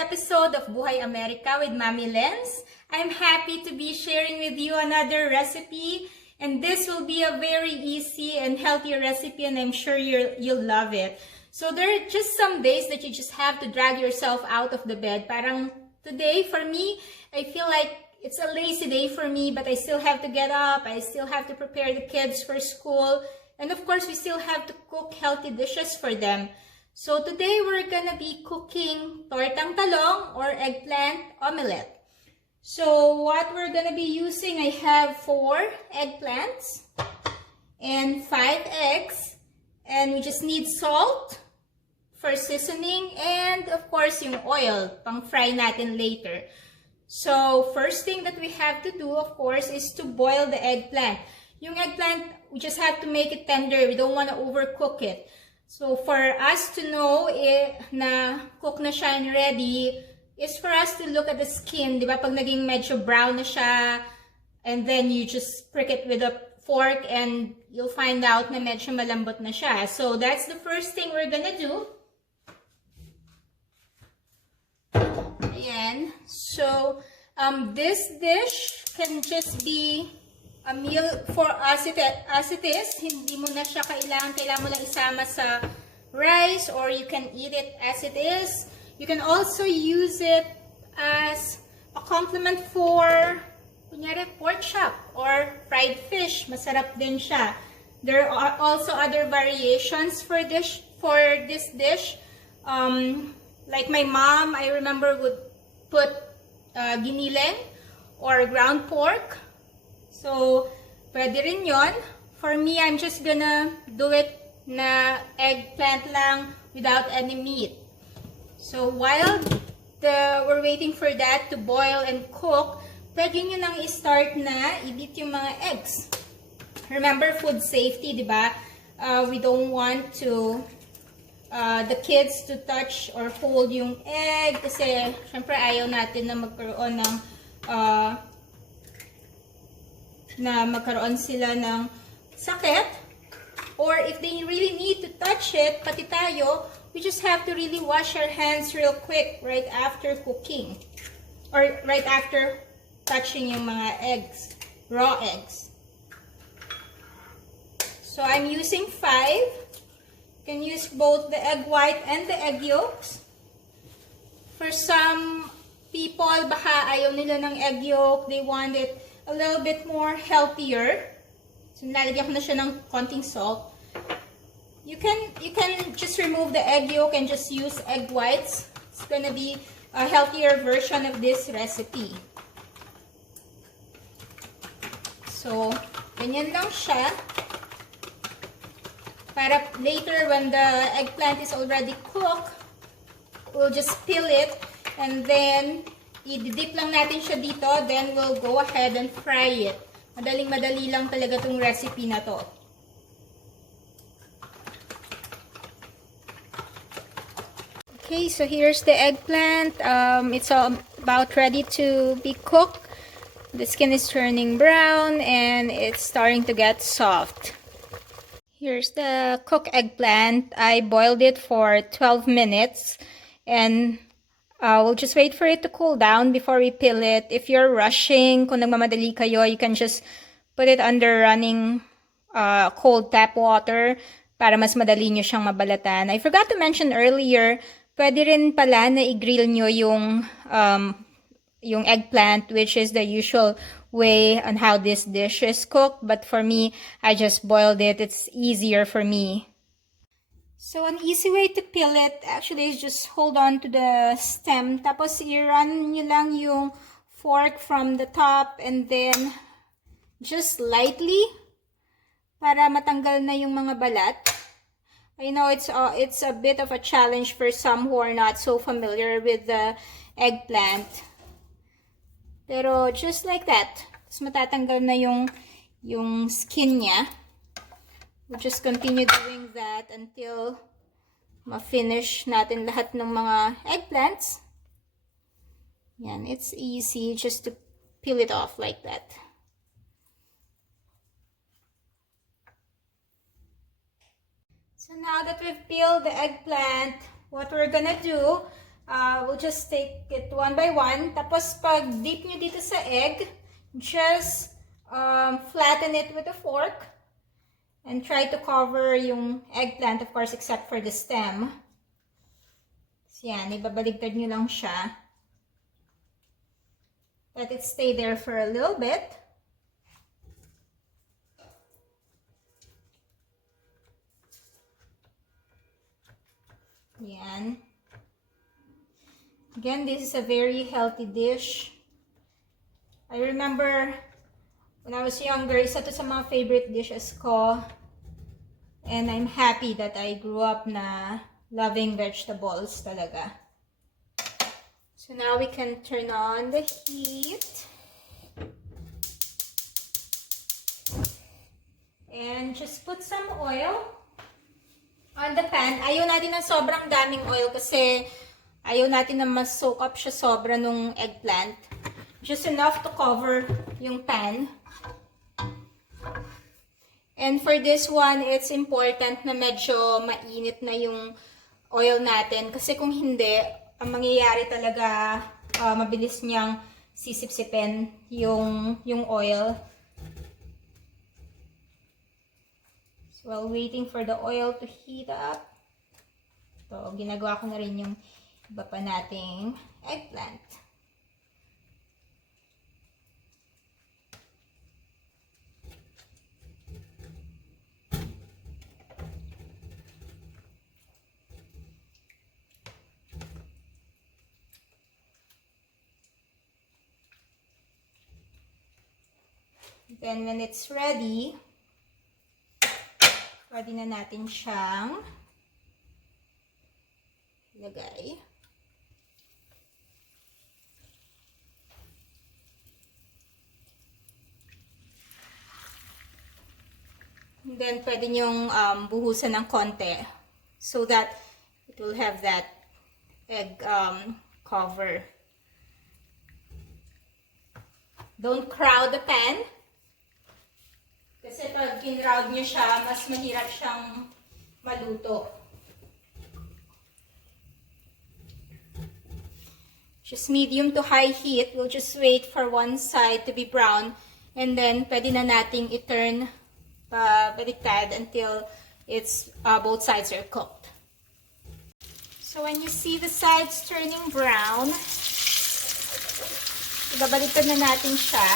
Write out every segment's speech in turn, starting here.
episode of Buhay America with Mami Lens. I'm happy to be sharing with you another recipe, and this will be a very easy and healthy recipe, and I'm sure you'll love it. So there are just some days that you just have to drag yourself out of the bed. Parang today for me, I feel like it's a lazy day for me, but I still have to get up, I still have to prepare the kids for school, and of course we still have to cook healthy dishes for them. So today we're gonna be cooking Tortang Talong or Eggplant Omelet. So what we're gonna be using, I have 4 eggplants and 5 eggs, and we just need salt for seasoning and of course yung oil pang fry natin later. So first thing that we have to do, of course, is to boil the eggplant. Yung eggplant, we just have to make it tender. We don't want to overcook it. So for us to know na cook na siya and ready, is for us to look at the skin. Di ba? Pag naging medyo brown na siya, and then you just prick it with a fork and you'll find out na medyo malambot na siya. So that's the first thing we're gonna do. Ayan. So this dish can just be a meal for as it is. Hindi mo na siya kailangan mo lang isama sa rice, or you can eat it as it is. You can also use it as a complement for kunyari pork chop or fried fish. Masarap din siya. There are also other variations for this dish. Like my mom, I remember, would put giniling or ground pork. So, pwede rin yon. For me, I'm just gonna do it na eggplant lang without any meat. So, while we're waiting for that to boil and cook, pwede nyo nang i-start na i-beat yung mga eggs. Remember, food safety, di ba? We don't want to the kids to touch or hold yung egg kasi syempre ayaw natin na magkaroon sila ng sakit, or if they really need to touch it, pati tayo, we just have to really wash our hands real quick right after cooking or right after touching yung mga eggs, raw eggs. So I'm using 5. You can use both the egg white and the egg yolks. For some people, baka ayaw nila ng egg yolk, they want it a little bit more healthier. So, nilalagyan ko na siya ng konting salt. You can just remove the egg yolk and just use egg whites. It's gonna be a healthier version of this recipe. So, ganyan lang siya. Para later, when the eggplant is already cooked, we'll just peel it and then i-dip lang natin siya dito, then we'll go ahead and fry it. Madaling-madali lang talaga tong recipe na to. Okay, so here's the eggplant. It's about ready to be cooked. The skin is turning brown and it's starting to get soft. Here's the cooked eggplant. I boiled it for 12 minutes and we'll just wait for it to cool down before we peel it. If you're rushing, kung nagmamadali kayo, you can just put it under running cold tap water para mas madali nyo siyang mabalatan. I forgot to mention earlier, pwede rin pala na i-grill nyo yung eggplant, which is the usual way on how this dish is cooked. But for me, I just boiled it. It's easier for me. So, an easy way to peel it actually is just hold on to the stem. Tapos, i-run nyo lang yung fork from the top and then just lightly para matanggal na yung mga balat. I know it's a bit of a challenge for some who are not so familiar with the eggplant. Pero just like that. Tapos matatanggal na yung skin niya. We'll just continue doing that until ma-finish natin lahat ng mga eggplants. Yan, it's easy just to peel it off like that. So now that we've peeled the eggplant, what we're gonna do, We'll just take it one by one. Tapos pag dip nyo dito sa egg, just flatten it with a fork. And try to cover yung eggplant, of course, except for the stem. So yan, ibabaligtad nyo lang siya. Let it stay there for a little bit. Yan. Again, this is a very healthy dish. I remember when I was younger, isa to sa mga favorite dishes ko. And I'm happy that I grew up na loving vegetables talaga. So now we can turn on the heat. And just put some oil on the pan. Ayaw natin ng sobrang daming oil kasi ayaw natin na mas-soak up siya sobra nung eggplant. Just enough to cover yung pan. And for this one, it's important na medyo mainit na yung oil natin. Kasi kung hindi, ang mangyayari talaga, mabilis niyang sisipsipin yung oil. So while waiting for the oil to heat up, so ginagawa ko na rin yung iba pa nating eggplant. Then when it's ready, pwede na natin siyang ilagay. And then pwede nyong buhusan ng konti so that it will have that egg cover. Don't crowd the pan. Kasi pag kinrowd nyo siya, mas mahirap siyang maluto. Just medium to high heat. We'll just wait for one side to be brown. And then, pwede na nating i-turn baliktad until it's both sides are cooked. So when you see the sides turning brown, ibabaliktad na natin siya.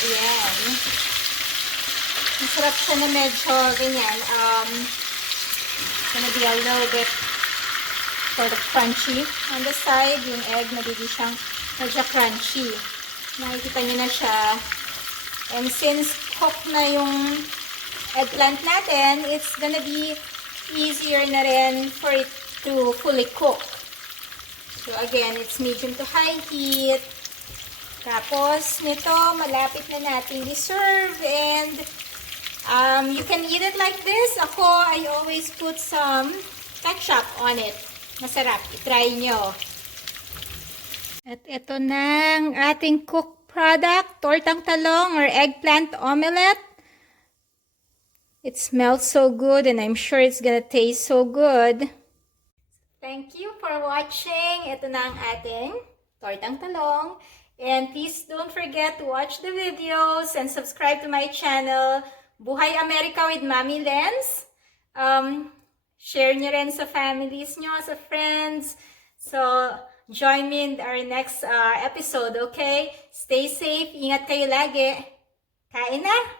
Ayan. Masarap siya na medyo ganyan. Gonna be a little bit sort of crunchy on the side. Yung egg, nagiging siyang medyo crunchy. Nakikita nyo na siya. And since cooked na yung eggplant natin, it's gonna be easier na rin for it to fully cook. So again, it's medium to high heat. Tapos, nito, malapit na natin i-serve and you can eat it like this. Ako, I always put some ketchup on it. Masarap. I-try nyo. At ito na ang ating cooked product, Tortang Talong or Eggplant Omelet. It smells so good and I'm sure it's gonna taste so good. Thank you for watching. Ito na ang ating Tortang Talong. And please don't forget to watch the videos and subscribe to my channel, Buhay America with Mami Lens. Share nyo rin sa families nyo, sa friends. So, join me in our next episode, okay? Stay safe, ingat kayo lagi. Kain na!